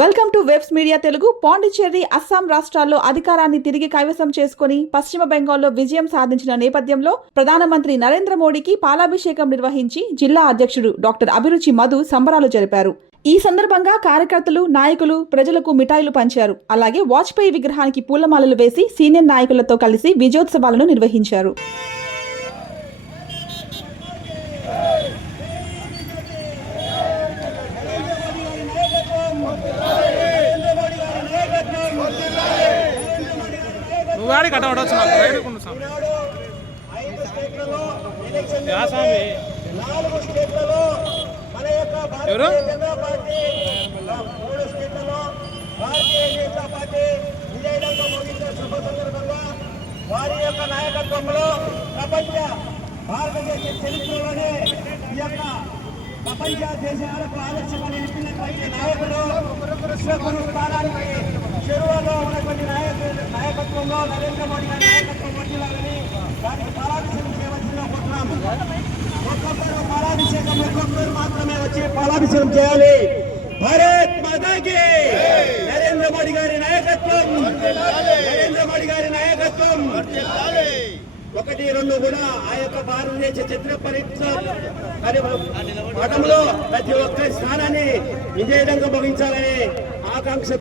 Welcome to webs media Telugu. Pondicherry, Assam రాష్ట్రాల్లో అధికారాన్ని తిరిగి కైవసం చేసుకుని పశ్చిమ బెంగాల్లో విజయం సాధించిన నేపథ్యంలో ప్రధానమంత్రి నరేంద్ర మోడీకి పాలాభిషేకం నిర్వహించి జిల్లా అధ్యక్షుడు డాక్టర్ అభిరుచి మధు సంబరాలు జరిపారు. ఈ సందర్భంగా కార్యకర్తలు, నాయకులు ప్రజలకు మిఠాయిలు పంచారు. అలాగే వాజ్పేయి విగ్రహానికి పూలమాలలు వేసి సీనియర్ నాయకులతో కలిసి విజయోత్సవాలను నిర్వహించారు. गाड़ी कटा వారి యొక్క నాయకత్వంలో భారతదేశ చరిత్రలోనే ఈ యొక్క ప్రపంచ దేశాలకు ఆదర్శంగా నిలిపినటువంటి నాయకుడు విశ్వగురు స్థానానికి చెరువులో ఉన్నటువంటి నాయకత్వంలో నరేంద్ర మోడీ గారి నాయకత్వం వర్తిల్లాలని దానికి పాలాభిషేకం చేయవలసిందిగా కోరుతున్నాము. ఒక్కొక్కరు పాలాభిషేకం ఒక్కొక్కరు మాత్రమే వచ్చి పాలాభిషేకం చేయాలి. భారత్ మాతాకి నరేంద్ర మోడీ గారి నాయకత్వం, నరేంద్ర మోడీ గారి నాయకత్వం. 1, 2 కూడా ఆ యొక్క భారతదేశ చిత్ర పటంలో ప్రతి ఒక్క స్థానాన్ని విజయవంతంగా ముగించాలని ఆకాంక్ష